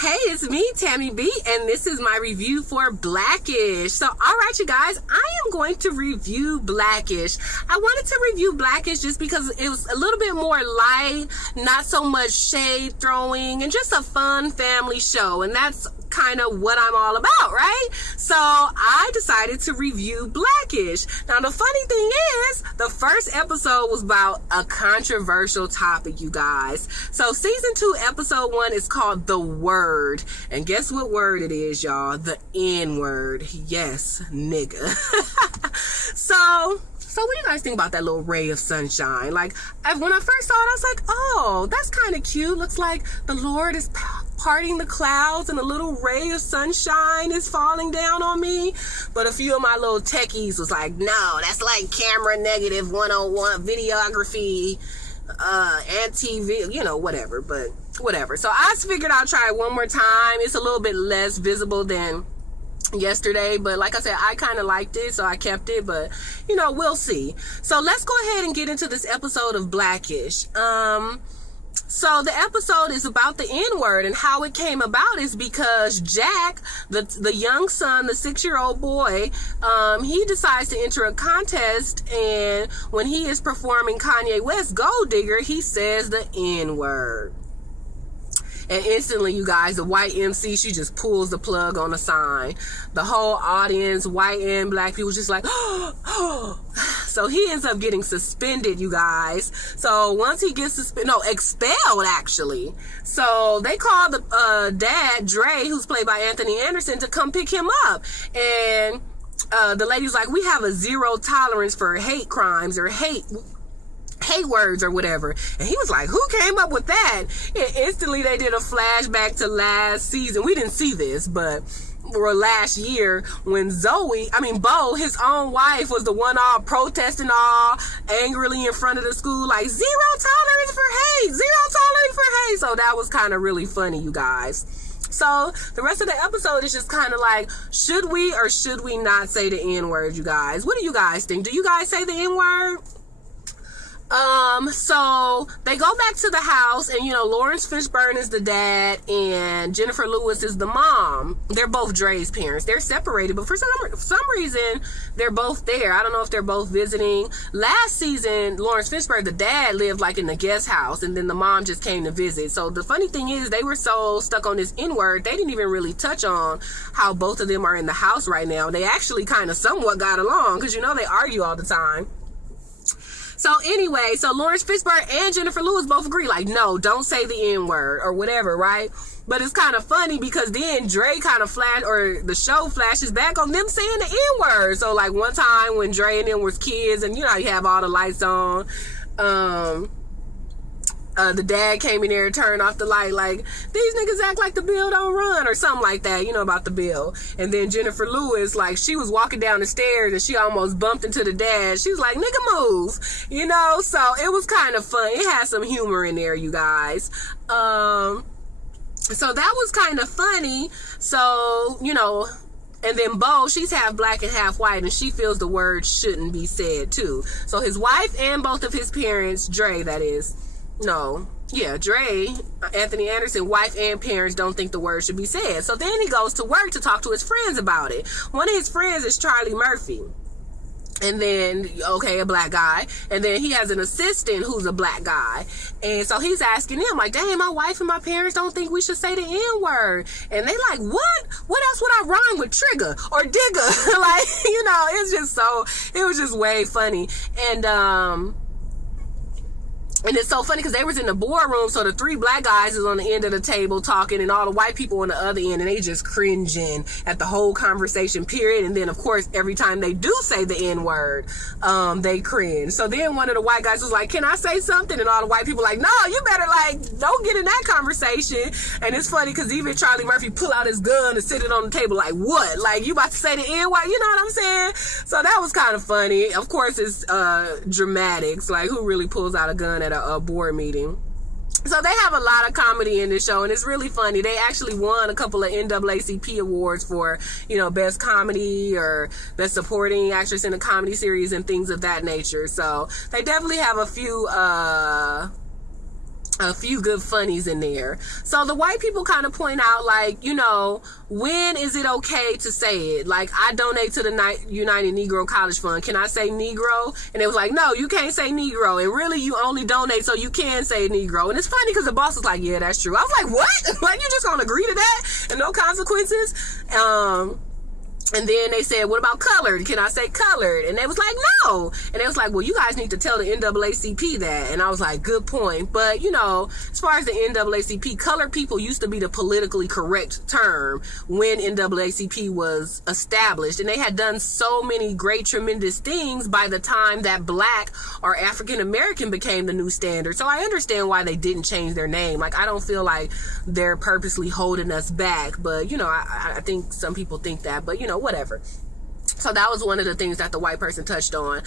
Hey, it's me, Tammy B, and this is my review for Blackish. So, alright you guys, I am going to review Blackish. I wanted to review Blackish just because it was a little bit more light, not so much shade throwing, and just a fun family show, and that's kind of what I'm all about, right? So I decided to review Blackish. Now the funny thing is, the first episode was about a controversial topic, you guys. So season 2 episode 1 is called The Word, and guess what word it is, y'all? The N-word. Yes, nigga. So what do you guys think about that little ray of sunshine? Like, when I first saw it, I was like, oh, that's kind of cute. Looks like the Lord is parting the clouds and a little ray of sunshine is falling down on me. But a few of my little techies was like, no, that's like camera negative 101 videography, whatever. But whatever. So I figured I'll try it one more time. It's a little bit less visible than yesterday, but like I said, I kind of liked it, so I kept it, but we'll see. So let's go ahead and get into this episode of Blackish. So the episode is about the N-word, and how it came about is because Jack, the young son, the 6-year-old boy, he decides to enter a contest, and when he is performing Kanye West Gold Digger, he says the N-word. And instantly, you guys, the white MC, she just pulls the plug on the sign. The whole audience, white and black people, just like, oh. So he ends up getting suspended, you guys. So once he gets expelled, actually. So they call the dad, Dre, who's played by Anthony Anderson, to come pick him up. And the lady's like, we have a 0 tolerance for hate crimes or hate words or whatever. And he was like, who came up with that? And instantly they did a flashback to last season. We didn't see this, but last year when Bo, his own wife, was the one all protesting all angrily in front of the school, like, 0 tolerance for hate, 0 tolerance for hate. So that was kind of really funny, you guys. So the rest of the episode is just kind of like, should we or should we not say the N-word, you guys? What do you guys think? Do you guys say the N-word? So they go back to the house, and Lawrence Fishburne is the dad and Jennifer Lewis is the mom. They're both Dre's parents. They're separated, but for some reason they're both there. I don't know if they're both visiting. Last season, Lawrence Fishburne, the dad, lived like in the guest house, and then the mom just came to visit. So the funny thing is, they were so stuck on this N-word, they didn't even really touch on how both of them are in the house right now. They actually kind of somewhat got along, because they argue all the time. So anyway, Lawrence Fishburne and Jennifer Lewis both agree, like, no, don't say the N-word or whatever, right? But it's kind of funny because then Dre kind of the show flashes back on them saying the N-word. So like one time when Dre and them was kids, and you have all the lights on, the dad came in there and turned off the light, like, these niggas act like the bill don't run, or something like that, about the bill. And then Jennifer Lewis, like, she was walking down the stairs and she almost bumped into the dad. She was like, nigga, move, so it was kind of fun. It had some humor in there, you guys. So that was kind of funny. So, and then Bo, she's half black and half white, and she feels the word shouldn't be said too. So his wife and both of his parents, Dre, that is, Dre, Anthony Anderson, wife and parents don't think the word should be said. So then he goes to work to talk to his friends about it. One of his friends is Charlie Murphy. And then, a black guy. And then he has an assistant who's a black guy. And so he's asking them, like, dang, my wife and my parents don't think we should say the N-word. And they like, what? What else would I rhyme with trigger or digger? Like, it was just way funny. And it's so funny because they was in the boardroom, so the 3 black guys is on the end of the table talking, and all the white people on the other end, and they just cringing at the whole conversation, period. And then, of course, every time they do say the N-word, they cringe. So then one of the white guys was like, can I say something? And all the white people like, no, you better, don't get in that conversation. And it's funny because even Charlie Murphy pull out his gun and sit it on the table like, what? Like, you about to say the N-word? You know what I'm saying? So that was kind of funny. Of course, it's dramatics. Like, who really pulls out a gun at a board meeting? So they have a lot of comedy in this show, and it's really funny. They actually won a couple of NAACP awards for, best comedy or best supporting actress in a comedy series and things of that nature. So they definitely have a few a few good funnies in there. So the white people kind of point out, like, you know, when is it okay to say it? Like, I donate to the United Negro College Fund. Can I say Negro? And it was like, no, you can't say Negro. And really, you only donate so you can say Negro. And it's funny because the boss was like, yeah, that's true. I was like, what? Like, you just gonna agree to that and no consequences? And then they said, what about colored? Can I say colored? And they was like, no. And they was like, well, you guys need to tell the NAACP that. And I was like, good point. But, you know, as far as the NAACP, colored people used to be the politically correct term when NAACP was established. And they had done so many great, tremendous things by the time that Black or African American became the new standard. So I understand why they didn't change their name. Like, I don't feel like they're purposely holding us back. But, you know, I think some people think that. But, you know, whatever. So that was one of the things that the white person touched on.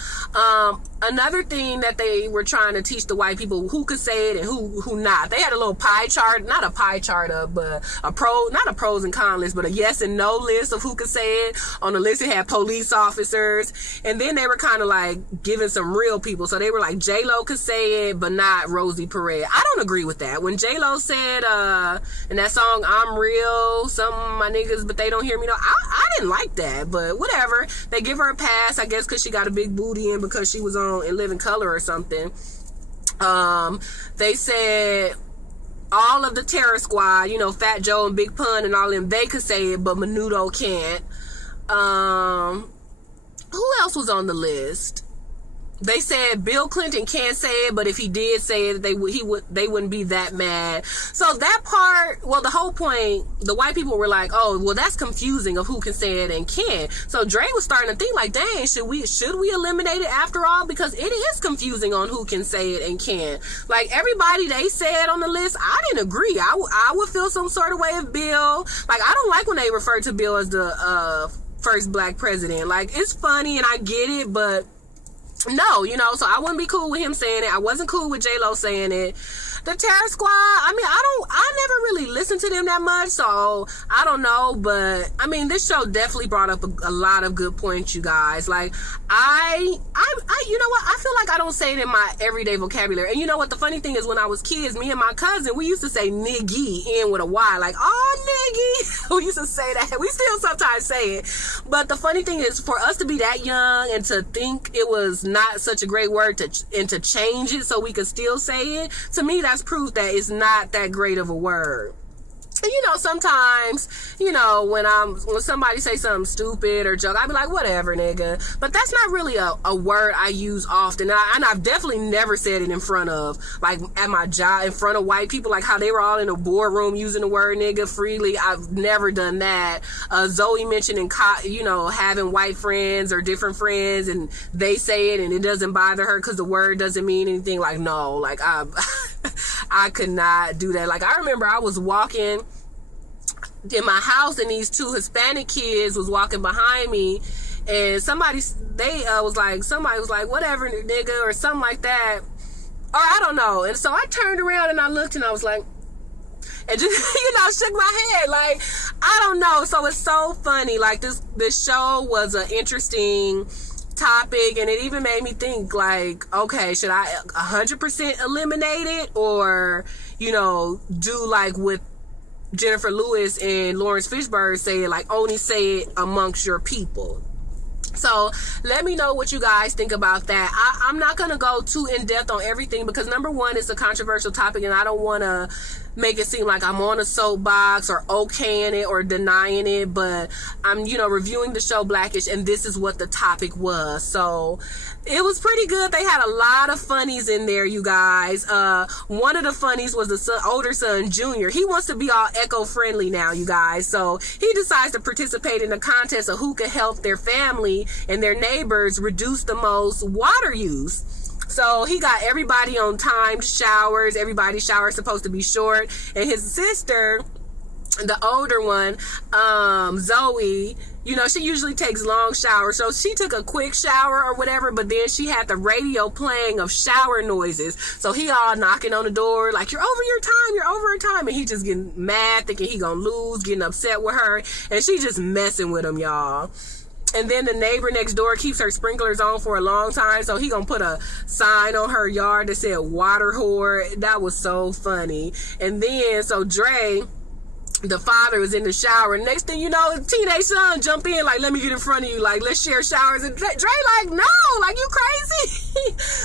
Another thing that they were trying to teach the white people who could say it and who not. They had a little pie chart, not a pie chart of, but not a pros and cons list, but a yes and no list of who could say it. On the list, it had police officers. And then they were kind of like giving some real people. So they were like, J-Lo could say it, but not Rosie Perez. I don't agree with that. When J-Lo said, in that song, I'm real, some of my niggas, but they don't hear me. No, I didn't like that, but whatever. They give her a pass, I guess, because she got a big booty in because she was on In Living Color or something. They said all of the Terror Squad, you know, Fat Joe and Big Pun and all them, they could say it, but Menudo can't. Who else was on the list? They said Bill Clinton can't say it, but if he did say it, they wouldn't be that mad. So that part, well, the whole point, the white people were like, oh, well, that's confusing of who can say it and can't. So Dre was starting to think like, dang, should we eliminate it after all? Because it is confusing on who can say it and can't. Like, everybody they said on the list, I didn't agree. I would feel some sort of way of Bill. Like, I don't like when they refer to Bill as the first Black president. Like, it's funny and I get it, but no, you know, so I wouldn't be cool with him saying it. I wasn't cool with J-Lo saying it. The Terror Squad, I mean, I never really listened to them that much, so I don't know, but I mean, this show definitely brought up a lot of good points, you guys. Like, I you know what, I feel like I don't say it in my everyday vocabulary. And you know what, the funny thing is, when I was kids, me and my cousin, we used to say niggy, in with a Y, like, oh, niggy. We used to say that. We still sometimes say it. But the funny thing is, for us to be that young and to think it was not such a great word and to change it so we could still say it, to me, that's proof that it's not that great of a word. And, you know, sometimes, you know, when somebody say something stupid or joke, I be like, whatever, nigga. But that's not really a word I use often. And I've definitely never said it in front of, like, at my job, in front of white people, like how they were all in a boardroom using the word nigga freely. I've never done that. Zoe mentioned you know, having white friends or different friends, and they say it and it doesn't bother her because the word doesn't mean anything. Like, no, like, I could not do that. Like, I remember I was walking in my house and these two Hispanic kids was walking behind me, and somebody was like, whatever, nigga, or something like that, or I don't know. And so I turned around and I looked and I was like, and just, you know, shook my head, like, I don't know. So it's so funny. Like, this show was an interesting topic, and it even made me think, like, okay, should I 100% eliminate it, or, you know, do like with Jennifer Lewis and Lawrence Fishburne say it, like, only say it amongst your people. So let me know what you guys think about that. I'm not going to go too in depth on everything because, number one, it's a controversial topic and I don't want to make it seem like I'm on a soapbox or okaying it or denying it, but I'm, you know, reviewing the show Blackish, and this is what the topic was. So it was pretty good. They had a lot of funnies in there, you guys. One of the funnies was the older son, Junior. He wants to be all eco-friendly now, you guys. So he decides to participate in a contest of who could help their family and their neighbors reduce the most water use. So he got everybody on timed showers. Everybody's shower is supposed to be short. And his sister, the older one, Zoe, you know, she usually takes long showers. So she took a quick shower or whatever, but then she had the radio playing of shower noises. So he all knocking on the door like, you're over your time, you're over your time. And he just getting mad, thinking he gonna lose, getting upset with her. And she just messing with him, y'all. And then the neighbor next door keeps her sprinklers on for a long time, so he gonna put a sign on her yard that said water whore. That was so funny. And then, so Dre, the father, was in the shower, and next thing you know, his teenage son jump in like, let me get in front of you, like, let's share showers. And Dre like, no, like, you crazy?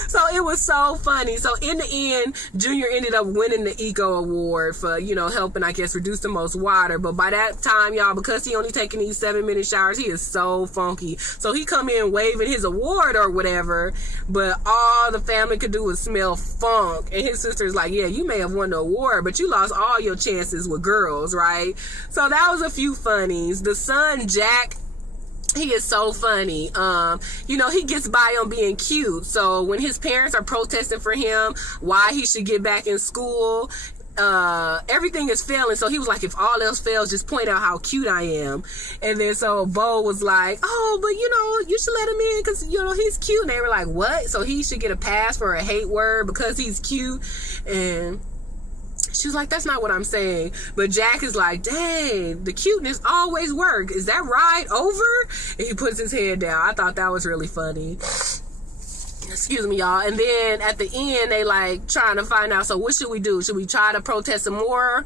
So it was so funny. So in the end, Junior ended up winning the Eco Award for, you know, helping, I guess, reduce the most water. But by that time, y'all, because he only taking these 7-minute showers, he is so funky. So he come in waving his award or whatever, but all the family could do was smell funk. And his sister's like, yeah, you may have won the award, but you lost all your chances with girls, right? So that was a few funnies. The son, Jack, he is so funny. You know, he gets by on being cute. So when his parents are protesting for him why he should get back in school, everything is failing. So he was like, if all else fails, just point out how cute I am. And then so Bo was like, oh, but you know, you should let him in because, you know, he's cute. And they were like, what? So he should get a pass for a hate word because he's cute. And she was like, that's not what I'm saying. But Jack is like, dang, the cuteness always work. Is that ride over? And he puts his head down. I thought that was really funny. Excuse me, y'all. And then at the end, they like trying to find out, so what should we do? Should we try to protest some more?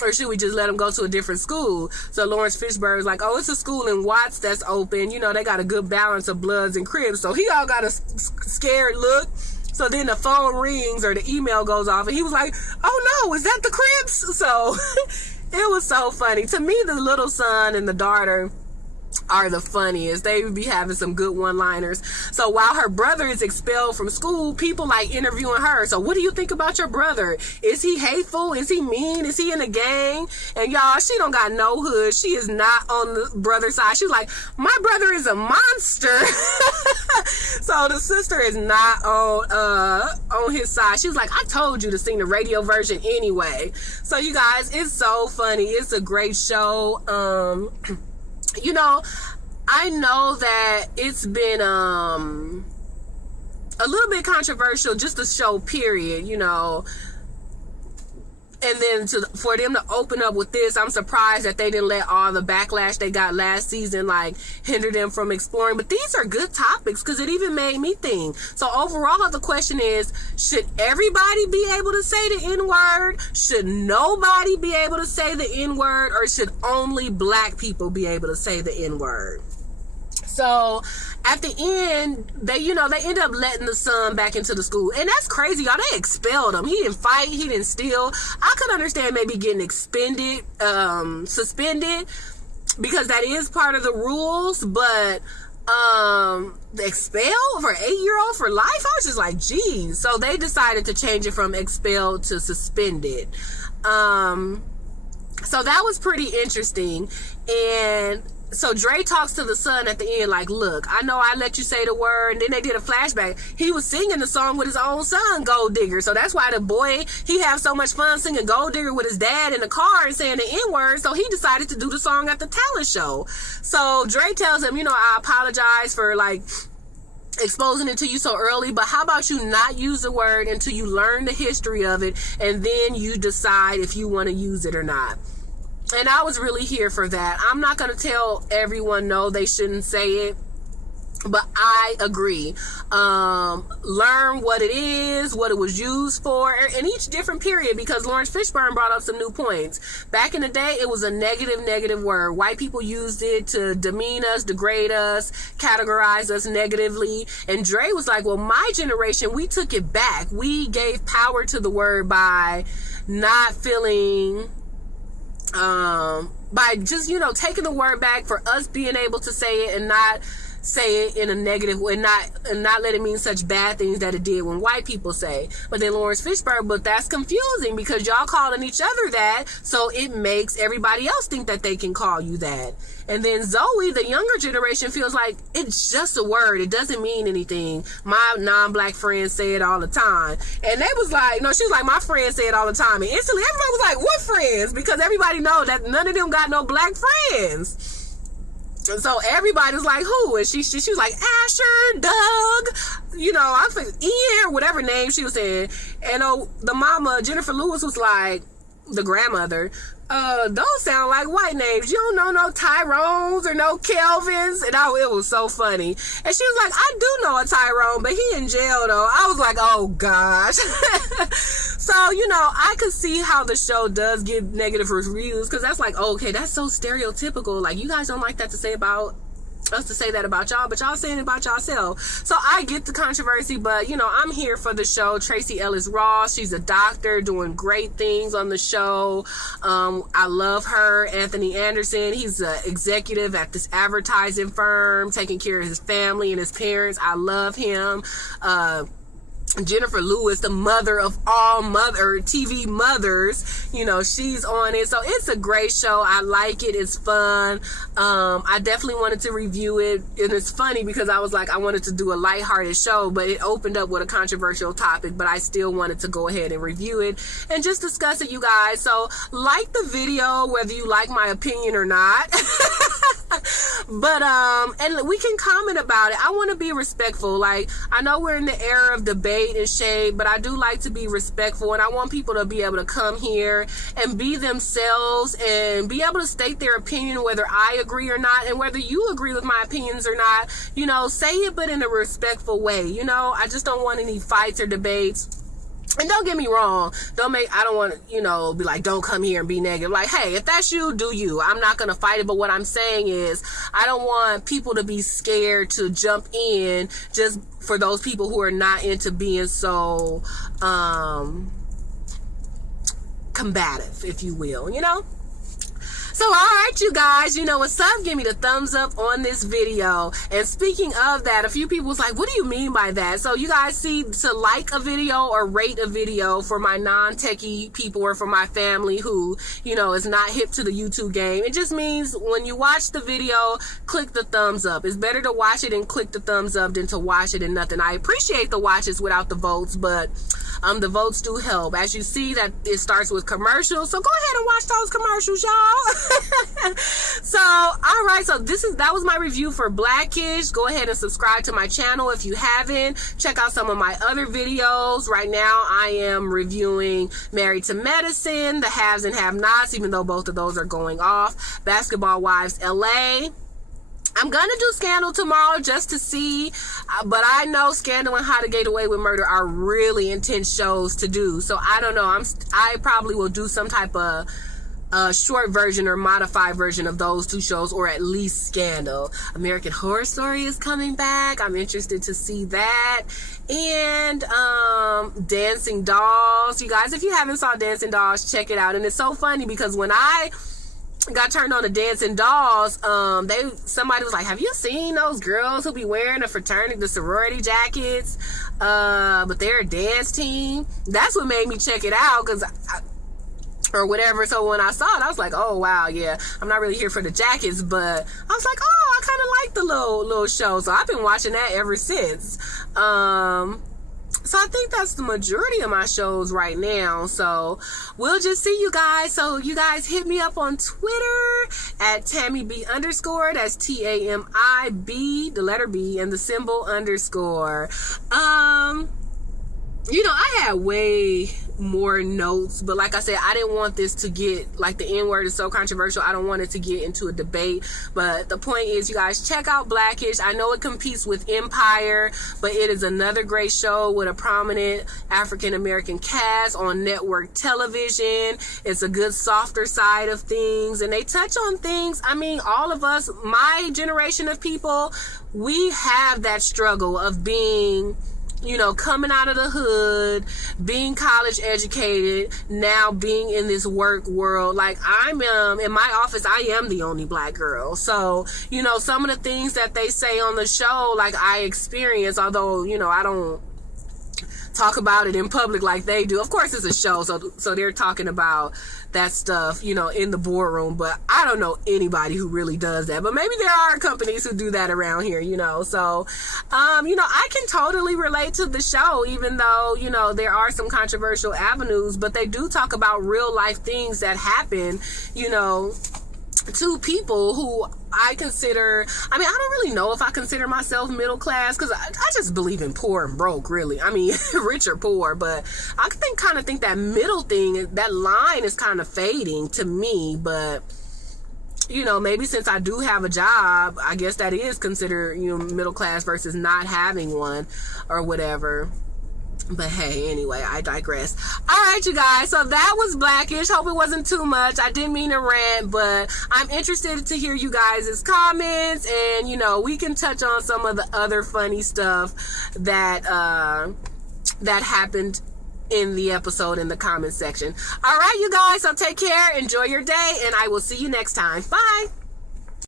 Or should we just let him go to a different school? So Lawrence Fishburne's like, oh, it's a school in Watts that's open. You know, they got a good balance of Bloods and Crips. So he all got a scared look. So then the phone rings or the email goes off and he was like, oh no, is that the Crips? So it was so funny. To me, the little son and the daughter are the funniest. They be having some good one-liners. So while her brother is expelled from school, people like interviewing her. So what do you think about your brother? Is he hateful? Is he mean? Is he in a gang? And y'all, she don't got no hood. She is not on the brother's side. She's like, my brother is a monster. So the sister is not on his side. She was like, I told you to sing the radio version anyway. So you guys, it's so funny. It's a great show. You know, I know that it's been a little bit controversial, just the show period, you know. And then for them to open up with this, I'm surprised that they didn't let all the backlash they got last season like hinder them from exploring. But these are good topics because it even made me think. So overall, the question is, should everybody be able to say the N-word? Should nobody be able to say the N-word? Or should only black people be able to say the N-word? So at the end, they end up letting the son back into the school. And that's crazy, y'all. They expelled him. He didn't fight. He didn't steal. I could understand maybe getting suspended, because that is part of the rules. But the expel for an 8-year-old for life, I was just like, geez. So they decided to change it from expelled to suspended. So that was pretty interesting. And so Dre talks to the son at the end like, look, I know I let you say the word. And then they did a flashback. He was singing the song with his own son, Gold Digger. So that's why the boy, he have so much fun singing Gold Digger with his dad in the car and saying the N-word. So he decided to do the song at the talent show. So Dre tells him, you know, I apologize for like exposing it to you so early, but how about you not use the word until you learn the history of it, and then you decide if you want to use it or not. And I was really here for that. I'm not going to tell everyone no, they shouldn't say it, but I agree. Learn what it is, what it was used for, in each different period, because Lawrence Fishburne brought up some new points. Back in the day, it was a negative word. White people used it to demean us, degrade us, categorize us negatively. And Dre was like, well, my generation, we took it back. We gave power to the word by not feeling... by just, you know, taking the word back, for us being able to say it and not say it in a negative way, and not let it mean such bad things that it did when white people say. But then Lawrence Fishburne, but that's confusing because y'all calling each other that, so it makes everybody else think that they can call you that. And then Zoe, the younger generation, feels like it's just a word. It doesn't mean anything. My non-black friends say it all the time. And they was like, no, she was like, my friends say it all the time. And instantly everybody was like, what friends? Because everybody know that none of them got no black friends. And so everybody's like, who? And she was like, Asher, Doug, you know, I think Ian, whatever name she was saying. And the mama, Jennifer Lewis, was like, the grandmother, those sound like white names. You don't know no Tyrones or no Kelvins. And it was so funny. And she was like, I do know a Tyrone, but he in jail though. I was like, oh gosh. So, you know, I could see how the show does get negative reviews, because that's like, okay, that's so stereotypical. Like, you guys don't like that to say about us, to say that about y'all, but y'all saying it about yourself. So I get the controversy, but you know, I'm here for the show. Tracee Ellis Ross, she's a doctor doing great things on the show. I love her. Anthony Anderson, he's an executive at this advertising firm, taking care of his family and his parents. I love him. Jennifer Lewis, the mother of all TV mothers, you know, she's on it. So it's a great show. I like it. It's fun. I definitely wanted to review it. And it's funny because I was like, I wanted to do a lighthearted show, but it opened up with a controversial topic, but I still wanted to go ahead and review it and just discuss it, you guys. So like the video, whether you like my opinion or not. But and we can comment about it. I want to be respectful. Like, I know we're in the era of debate and shade, but I do like to be respectful, and I want people to be able to come here and be themselves and be able to state their opinion, whether I agree or not, and whether you agree with my opinions or not. You know, say it, but in a respectful way. You know, I just don't want any fights or debates. And don't get me wrong, I don't want to, you know, be like, don't come here and be negative. Like, hey, if that's you, do you. I'm not going to fight it. But what I'm saying is, I don't want people to be scared to jump in just for those people who are not into being so combative, if you will, you know? So, all right, you guys, you know what's up? Give me the thumbs up on this video. And speaking of that, a few people was like, what do you mean by that? So you guys see, to like a video or rate a video for my non-techie people or for my family who, you know, is not hip to the YouTube game. It just means when you watch the video, click the thumbs up. It's better to watch it and click the thumbs up than to watch it and nothing. I appreciate the watches without the votes, but the votes do help. As you see that it starts with commercials, so go ahead and watch those commercials, y'all. So, all right, so that was my review for Blackish. Go ahead and subscribe to my channel if you haven't. Check out some of my other videos. Right now, I am reviewing Married to Medicine, The Haves and Have-Nots, even though both of those are going off. Basketball Wives LA. I'm gonna do Scandal tomorrow just to see, but I know Scandal and How to Get Away with Murder are really intense shows to do. So I don't know. I probably will do some type of short version or modified version of those two shows, or at least Scandal. American Horror Story is coming back. I'm interested to see that. And Dancing Dolls. You guys, if you haven't saw Dancing Dolls, check it out. And it's so funny because when I got turned on to Dancing Dolls, somebody was like, have you seen those girls who be wearing the sorority jackets, but they're a dance team? That's what made me check it out, or whatever. So when I saw it, I was like, oh wow, yeah, I'm not really here for the jackets, but I was like, oh, I kind of like the little show. So I've been watching that ever since. So I think that's the majority of my shows right now. So we'll just see, you guys. So you guys hit me up on Twitter at TamiB_. That's TAMIB, the letter B, and the symbol _. You know, I had way more notes, but like I said, I didn't want this to get, like, the N-word is so controversial. I don't want it to get into a debate. But the point is, you guys, check out Blackish. I know it competes with Empire, but it is another great show with a prominent African-American cast on network television. It's a good softer side of things, and they touch on things. I mean, all of us, my generation of people, we have that struggle of being, you know, coming out of the hood, being college educated, now being in this work world. Like, I'm in my office, I am the only black girl. So, you know, some of the things that they say on the show, like, I experience, although, you know, I don't talk about it in public like they do. Of course, it's a show, so they're talking about that stuff, you know, in the boardroom, but I don't know anybody who really does that. But maybe there are companies who do that around here, you know. So, you know, I can totally relate to the show, even though, you know, there are some controversial avenues, but they do talk about real life things that happen, you know, to people who I consider, I mean, I don't really know if I consider myself middle class, because I just believe in poor and broke, really. I mean, rich or poor, but I kind of think that middle thing, that line is kind of fading to me. But you know, maybe since I do have a job, I guess that is considered, you know, middle class versus not having one or whatever. But hey, anyway, I digress. All right, you guys. So that was Blackish. Hope it wasn't too much. I didn't mean to rant, but I'm interested to hear you guys' comments, and you know, we can touch on some of the other funny stuff that that happened in the episode in the comment section. All right, you guys. So take care. Enjoy your day, and I will see you next time. Bye.